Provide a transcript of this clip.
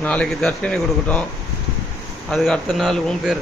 நாளைக்கு தர்ஷினி கொடுக்கட்டும். அதுக்கு அடுத்த நாள் உன் பேர்